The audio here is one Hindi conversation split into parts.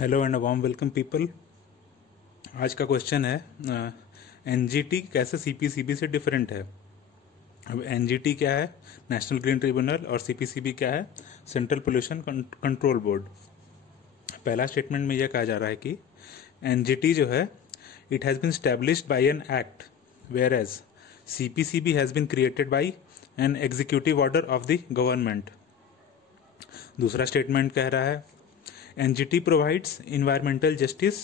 Hello and warm welcome people. आज का क्वेश्चन है एनजीटी कैसे सीपीसीबी से डिफरेंट है। अब एनजीटी क्या है, नेशनल ग्रीन ट्रिब्यूनल, और सीपीसीबी क्या है, सेंट्रल पोल्यूशन कंट्रोल बोर्ड। पहला स्टेटमेंट में यह कहा जा रहा है कि एनजीटी जो है it has been established by an act whereas CPCB has been created by an executive order of the government. दूसरा स्टेटमेंट कह रहा है NGT provides environmental justice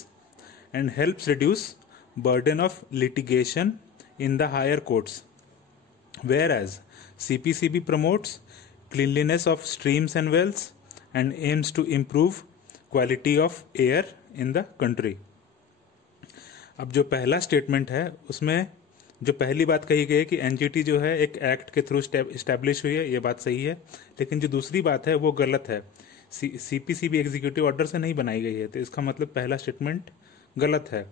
and helps reduce burden of litigation in the higher courts, whereas CPCB promotes cleanliness of streams and wells and aims to improve quality of air in the country. अब जो पहला स्टेटमेंट है उसमें जो पहली बात कही गई है कि एनजीटी जो है एक एक्ट के थ्रू इस्टेब्लिश हुई है, ये बात सही है। लेकिन जो दूसरी बात है वो गलत है, सीपीसीबी एग्जीक्यूटिव ऑर्डर से नहीं बनाई गई है। तो इसका मतलब पहला स्टेटमेंट गलत है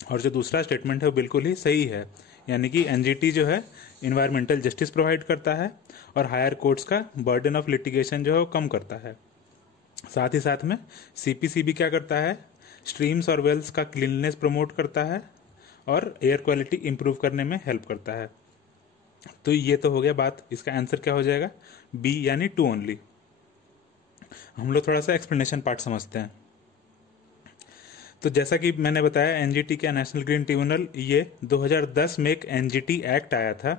और जो दूसरा स्टेटमेंट है वो बिल्कुल ही सही है। यानी कि एनजीटी जो है इन्वायरमेंटल जस्टिस प्रोवाइड करता है और हायर कोर्ट्स का बर्डन ऑफ लिटिगेशन जो है वो कम करता है। साथ ही साथ में सीपीसीबी क्या करता है, स्ट्रीम्स और वेल्स का क्लीननेस प्रमोट करता है और एयर क्वालिटी इंप्रूव करने में हेल्प करता है। तो ये तो हो गया बात। इसका आंसर क्या हो जाएगा, बी यानी 2 ओनली। हम लोग थोड़ा सा एक्सप्लेनेशन पार्ट समझते हैं। तो जैसा कि मैंने बताया एनजीटी क्या, नेशनल ग्रीन ट्रिब्यूनल, ये 2010 में एक एनजीटी एक्ट आया था।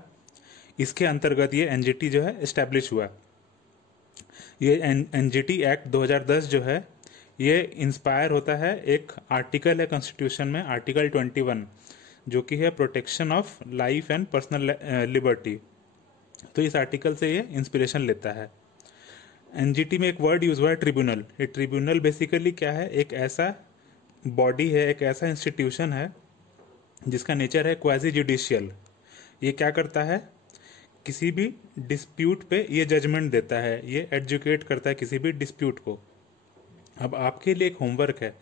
इसके अंतर्गत ये एनजीटी जो है एस्टैब्लिश हुआ। ये एनजीटी एक्ट 2010 जो है ये इंस्पायर होता है एक आर्टिकल है कॉन्स्टिट्यूशन में, आर्टिकल 21, जो कि है protection of life and personal liberty. तो इस आर्टिकल से ये इंस्पिरेशन लेता है। एनजीटी में एक वर्ड यूज हुआ है ट्रिब्यूनल। ये ट्रिब्यूनल बेसिकली क्या है, एक ऐसा बॉडी है, एक ऐसा इंस्टीट्यूशन है जिसका नेचर है क्वाजी जुडिशियल। ये क्या करता है, किसी भी डिस्प्यूट पे ये जजमेंट देता है, ये एडजुकेट करता है किसी भी डिस्प्यूट को। अब आपके लिए एक होमवर्क है,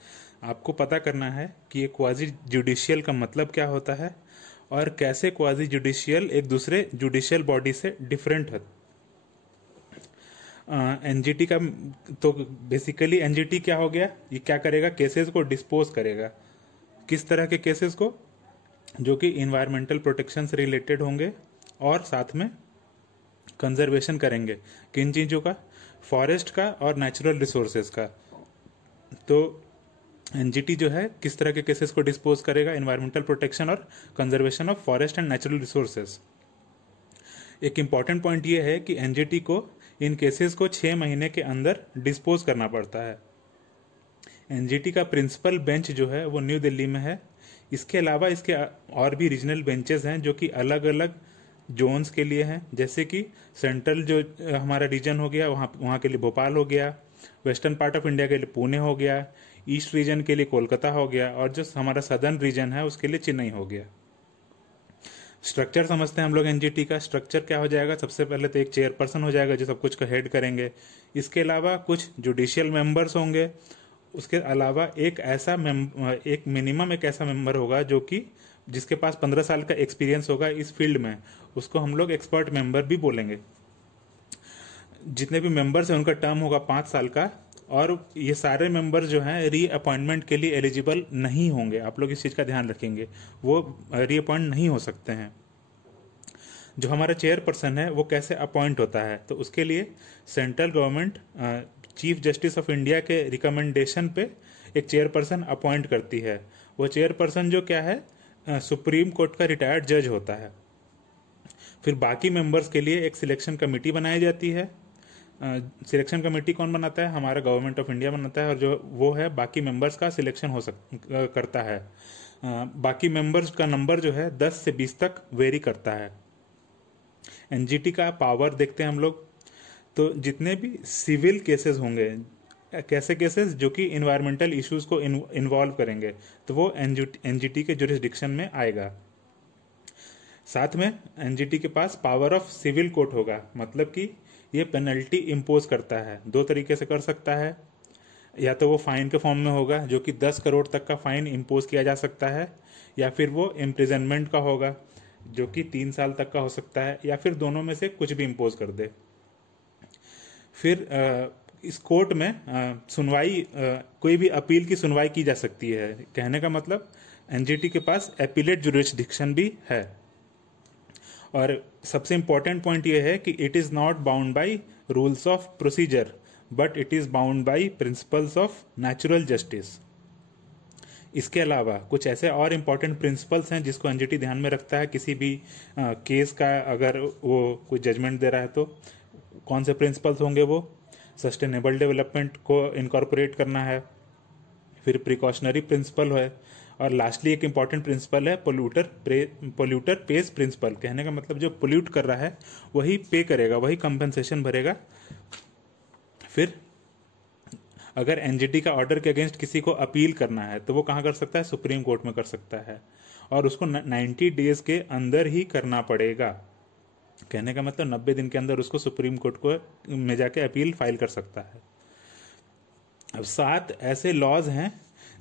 आपको पता करना है कि ये क्वाजी जुडिशियल का मतलब क्या होता है और कैसे क्वाजी जुडिशियल एक दूसरे जुडिशियल बॉडी से डिफरेंट है। एनजीटी का तो बेसिकली एनजीटी क्या हो गया, ये क्या करेगा, केसेस को डिस्पोज करेगा। किस तरह के केसेस को, जो कि इन्वायरमेंटल प्रोटेक्शन से रिलेटेड होंगे और साथ में कंजर्वेशन करेंगे। किन चीज़ों का, फॉरेस्ट का और नेचुरल रिसोर्सेज का। तो एनजीटी जो है किस तरह के केसेस को डिस्पोज करेगा, इन्वायरमेंटल प्रोटेक्शन और conservation of forest and natural resources. एक इम्पॉर्टेंट पॉइंट ये है कि एनजीटी को इन केसेस को 6 महीने के अंदर डिस्पोज करना पड़ता है। एनजीटी का प्रिंसिपल बेंच जो है वो न्यू दिल्ली में है। इसके अलावा इसके और भी रीजनल बेंचेस हैं जो कि अलग अलग जोन्स के लिए हैं। जैसे कि सेंट्रल जो हमारा रीजन हो गया वहाँ के लिए भोपाल हो गया, वेस्टर्न पार्ट ऑफ इंडिया के लिए पुणे हो गया, ईस्ट रीजन के लिए कोलकाता हो गया और जो हमारा सदर्न रीजन है उसके लिए चेन्नई हो गया। स्ट्रक्चर समझते हैं हम लोग एनजीटी का। स्ट्रक्चर क्या हो जाएगा, सबसे पहले तो एक चेयरपर्सन हो जाएगा जो सब कुछ का हेड करेंगे। इसके अलावा कुछ जुडिशियल मेंबर्स होंगे। उसके अलावा एक मिनिमम एक ऐसा मेंबर होगा जो कि जिसके पास 15 साल का एक्सपीरियंस होगा इस फील्ड में, उसको हम लोग एक्सपर्ट मेंबर भी बोलेंगे। जितने भी मेंबर्स हैं उनका टर्म होगा 5 साल का और ये सारे मेंबर जो हैं रीअपॉइंटमेंट के लिए एलिजिबल नहीं होंगे। आप लोग इस चीज़ का ध्यान रखेंगे, वो रीअपॉइंट नहीं हो सकते हैं। जो हमारा चेयरपर्सन है वो कैसे अपॉइंट होता है, तो उसके लिए central government chief justice of India के रिकमेंडेशन पे एक चेयरपर्सन अपॉइंट करती है। वो चेयरपर्सन जो क्या है, सुप्रीम कोर्ट का रिटायर्ड जज होता है। फिर बाकी मेंबर्स के लिए एक सिलेक्शन कमेटी बनाई जाती है। सिलेक्शन कमेटी कौन बनाता है, हमारा गवर्नमेंट ऑफ इंडिया बनाता है और जो वो है बाकी मेंबर्स का सिलेक्शन करता है। बाकी मेंबर्स का नंबर जो है 10 से 20 तक वेरी करता है। एनजीटी का पावर देखते हैं हम लोग। तो जितने भी सिविल केसेस होंगे, कैसे केसेस जो कि इन्वायरमेंटल इश्यूज को इन्वॉल्व करेंगे, तो वो एनजीटी के जुरिस्डिक्शन में आएगा। साथ में एनजीटी के पास पावर ऑफ सिविल कोर्ट होगा, मतलब कि ये पेनल्टी इम्पोज करता है। 2 तरीके से कर सकता है, या तो वो फाइन के फॉर्म में होगा जो कि 10 करोड़ तक का फाइन इम्पोज किया जा सकता है, या फिर वो इम्प्रिजनमेंट का होगा जो कि 3 साल तक का हो सकता है, या फिर दोनों में से कुछ भी इम्पोज कर दे। फिर इस कोर्ट में सुनवाई कोई भी अपील की सुनवाई की जा सकती है। कहने का मतलब एनजीटी के पास एपीलेट जुरिस्डिक्शन भी है। और सबसे इंपॉर्टेंट पॉइंट यह है कि it is not bound by rules of procedure but it is bound by principles of natural justice. इसके अलावा कुछ ऐसे और इम्पोर्टेंट प्रिंसिपल्स हैं जिसको एनजीटी ध्यान में रखता है किसी भी केस का अगर वो कोई जजमेंट दे रहा है तो। कौन से प्रिंसिपल्स होंगे वो? सस्टेनेबल डेवलपमेंट को इनकॉर्पोरेट करना है, फिर प्रिकॉशनरी प्रिंसिपल है, और लास्टली एक इम्पॉर्टेंट प्रिंसिपल है पोल्यूटर पेज प्रिंसिपल। कहने का मतलब जो पोल्यूट कर रहा है वही पे करेगा, वही कंपनसेशन भरेगा। फिर अगर एनजीटी का ऑर्डर के अगेंस्ट किसी को अपील करना है तो वो कहाँ कर सकता है? सुप्रीम कोर्ट में कर सकता है, और उसको 90 डेज के अंदर ही करना पड़ेगा। कहने का मतलब 90 दिन के अंदर उसको सुप्रीम कोर्ट को में जाके अपील फाइल कर सकता है। अब 7 ऐसे लॉज हैं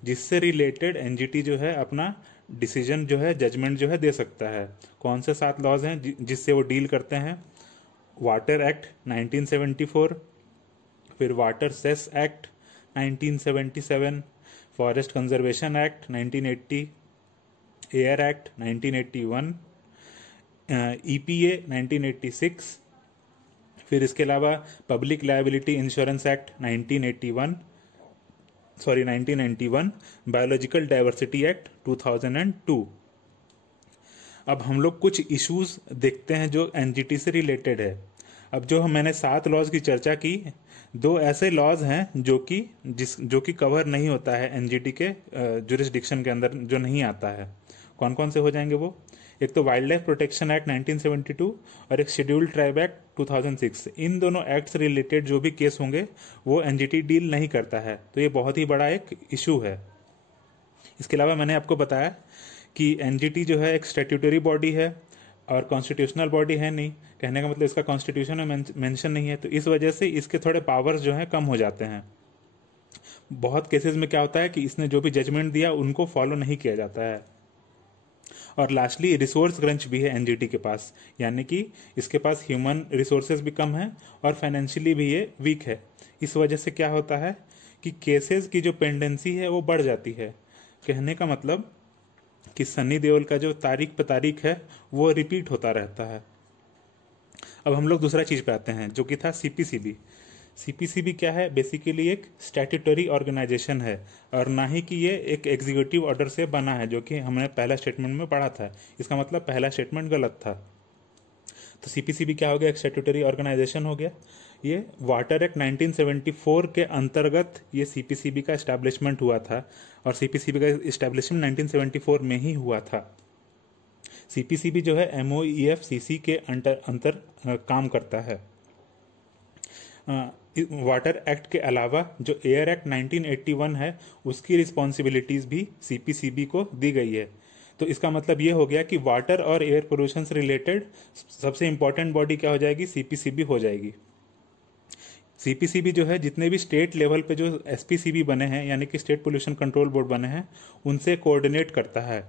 जिससे रिलेटेड एनजीटी जो है अपना डिसीजन जो है, जजमेंट जो है दे सकता है। कौन से 7 लॉज हैं जिससे वो डील करते हैं? वाटर एक्ट 1974, फिर water cess act 1977, forest conservation act 1980, air act 1981, EPA 1986, फिर इसके अलावा public liability insurance act 1991, biological diversity act 2002। अब हम लोग कुछ इश्यूज देखते हैं जो एनजीटी से रिलेटेड है। अब जो मैंने 7 लॉज की चर्चा की, 2 ऐसे लॉज हैं जो कि कवर नहीं होता है एनजीटी के जुरिस्डिक्शन के अंदर, जो नहीं आता है। कौन कौन से हो जाएंगे वो? एक तो वाइल्ड लाइफ प्रोटेक्शन एक्ट 1972 और एक शेड्यूल्ड ट्राइब एक्ट 2006। इन दोनों एक्ट से रिलेटेड जो भी केस होंगे वो एनजीटी डील नहीं करता है, तो ये बहुत ही बड़ा एक इशू है। इसके अलावा मैंने आपको बताया कि एनजीटी जो है एक स्टैट्यूटरी बॉडी है और कॉन्स्टिट्यूशनल बॉडी है नहीं। कहने का मतलब इसका कॉन्स्टिट्यूशन में मेंशन नहीं है, तो इस वजह से इसके थोड़े पावर्स जो हैं कम हो जाते हैं। बहुत केसेस में क्या होता है कि इसने जो भी जजमेंट दिया उनको फॉलो नहीं किया जाता है। और लास्टली रिसोर्स क्रंच भी है एनजीटी के पास, यानी कि इसके पास ह्यूमन रिसोर्सेज भी कम है और फाइनेंशियली भी ये वीक है। इस वजह से क्या होता है कि केसेस की जो पेंडेंसी है वो बढ़ जाती है। कहने का मतलब कि सन्नी देओल का जो तारीख पे तारीख है वो रिपीट होता रहता है। अब हम लोग दूसरा चीज पे आते हैं जो कि था सीपीसीबी। सीपीसीबी क्या है? बेसिकली एक स्टैट्यूटरी ऑर्गेनाइजेशन है और ना ही कि ये एक एग्जीक्यूटिव ऑर्डर से बना है, जो कि हमने पहला स्टेटमेंट में पढ़ा था। इसका मतलब पहला स्टेटमेंट गलत था। तो सीपीसीबी क्या हो गया? एक स्टैट्यूटरी ऑर्गेनाइजेशन हो गया। ये वाटर एक्ट 1974 के अंतर्गत ये सीपीसीबी का एस्टैब्लिशमेंट हुआ था और सीपीसीबी का एस्टैब्लिशमेंट 1974 में ही हुआ था। सीपीसीबी जो है MOEFCC के अंतर काम करता है। वाटर एक्ट के अलावा जो एयर एक्ट 1981 है उसकी रिस्पॉन्सिबिलिटीज भी सीपीसीबी को दी गई है। तो इसका मतलब ये हो गया कि वाटर और एयर पोल्यूशन से रिलेटेड सबसे इंपॉर्टेंट बॉडी क्या हो जाएगी? सीपीसीबी हो जाएगी। सीपीसीबी जो है जितने भी स्टेट लेवल पे जो एसपीसीबी बने हैं, यानी कि स्टेट पोल्यूशन कंट्रोल बोर्ड बने हैं, उनसे कोऑर्डिनेट करता है।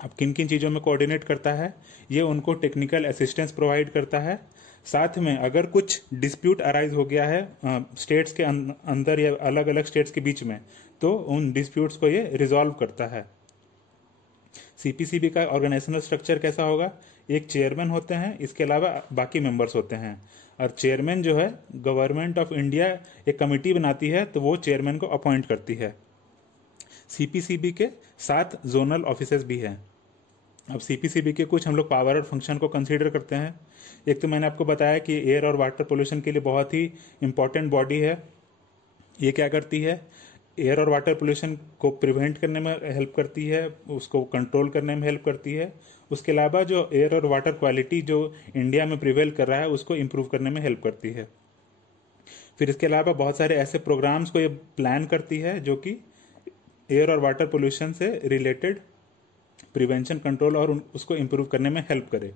अब किन किन चीज़ों में कोऑर्डिनेट करता है? ये उनको टेक्निकल असिस्टेंस प्रोवाइड करता है। साथ में अगर कुछ डिस्प्यूट अराइज हो गया है स्टेट्स के अंदर या अलग अलग स्टेट्स के बीच में, तो उन डिस्प्यूट्स को ये रिजॉल्व करता है। सीपीसीबी का ऑर्गेनाइजेशनल स्ट्रक्चर कैसा होगा? एक चेयरमैन होते हैं, इसके अलावा बाकी मेंबर्स होते हैं। और चेयरमैन जो है गवर्नमेंट ऑफ इंडिया एक कमेटी बनाती है, तो वो चेयरमैन को अपॉइंट करती है। सीपीसीबी के 7 जोनल ऑफिसेज भी हैं। अब सीपीसीबी के कुछ हम लोग पावर और फंक्शन को कंसीडर करते हैं। एक तो मैंने आपको बताया कि एयर और वाटर पोल्यूशन के लिए बहुत ही इंपॉर्टेंट बॉडी है। ये क्या करती है? एयर और वाटर पोल्यूशन को प्रिवेंट करने में हेल्प करती है, उसको कंट्रोल करने में हेल्प करती है। उसके अलावा जो एयर और वाटर क्वालिटी जो इंडिया में प्रिवेल कर रहा है उसको इम्प्रूव करने में हेल्प करती है। फिर इसके अलावा बहुत सारे ऐसे प्रोग्राम्स को ये प्लान करती है जो कि एयर और वाटर पोल्यूशन से रिलेटेड प्रिवेंशन, कंट्रोल और उसको इम्प्रूव करने में हेल्प करे।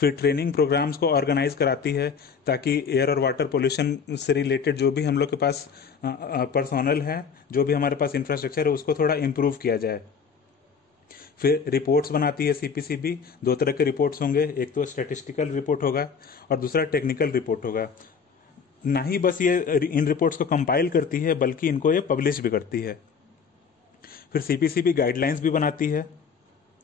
फिर ट्रेनिंग प्रोग्राम्स को ऑर्गेनाइज कराती है ताकि एयर और वाटर पोल्यूशन से रिलेटेड जो भी हम लोग के पास पर्सोनल है, जो भी हमारे पास इंफ्रास्ट्रक्चर है, उसको थोड़ा इम्प्रूव किया जाए। फिर रिपोर्ट्स बनाती है सीपीसीबी। 2 तरह के रिपोर्ट्स होंगे, एक तो स्टैटिस्टिकल रिपोर्ट होगा और दूसरा टेक्निकल रिपोर्ट होगा। ना ही बस ये इन रिपोर्ट्स को कंपाइल करती है, बल्कि इनको ये पब्लिश भी करती है। फिर सीपीसीबी गाइडलाइंस भी बनाती है।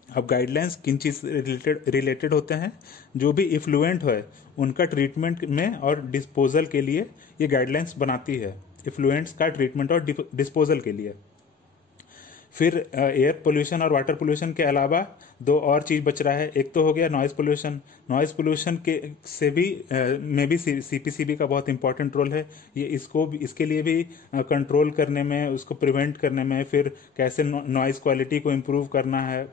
अब गाइडलाइंस किन चीज रिलेटेड होते हैं? जो भी इफ्लुएंट है उनका ट्रीटमेंट में और डिस्पोजल के लिए ये गाइडलाइंस बनाती है, इफ्लुएंट्स का ट्रीटमेंट और डिस्पोजल के लिए। फिर एयर पोल्यूशन और वाटर पोल्यूशन के अलावा दो और चीज बच रहा है। एक तो हो गया नॉइज पोल्यूशन। नॉइज पोल्यूशन के से भी में भी सीपीसीबी का बहुत इंपॉर्टेंट रोल है। ये इसके लिए भी कंट्रोल करने में, उसको प्रिवेंट करने में, फिर कैसे नॉइज क्वालिटी को इम्प्रूव करना है,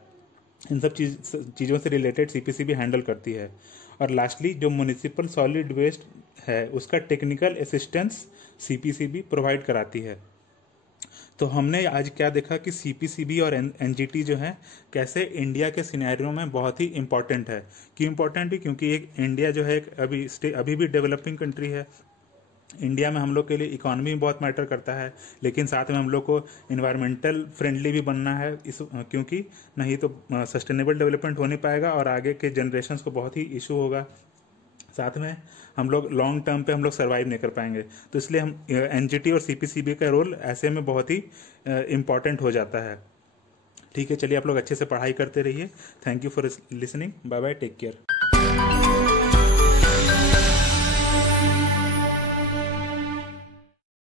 इन सब चीज़ों से रिलेटेड सीपीसीबी हैंडल करती है। और लास्टली जो म्युनिसिपल सॉलिड वेस्ट है उसका टेक्निकल असिस्टेंस सीपीसीबी प्रोवाइड कराती है। तो हमने आज क्या देखा कि सीपीसीबी और एनजीटी जो है कैसे इंडिया के सिनेरियो में बहुत ही इंपॉर्टेंट है। क्यों इंपॉर्टेंट है? क्योंकि एक इंडिया जो है अभी भी डेवलपिंग कंट्री है। इंडिया में हम लोग के लिए इकोनॉमी बहुत मैटर करता है, लेकिन साथ में हम लोग को इन्वायरमेंटल फ्रेंडली भी बनना है, क्योंकि नहीं तो सस्टेनेबल डेवलपमेंट हो नहीं पाएगा और आगे के जनरेशन्स को बहुत ही इशू होगा। साथ में हम लोग लॉन्ग टर्म पे हम लोग सर्वाइव नहीं कर पाएंगे। तो इसलिए हम एनजीटी और सीपीसीबी का रोल ऐसे में बहुत ही इम्पॉर्टेंट हो जाता है। ठीक है, चलिए आप लोग अच्छे से पढ़ाई करते रहिए। Thank you for listening. Bye bye, take care.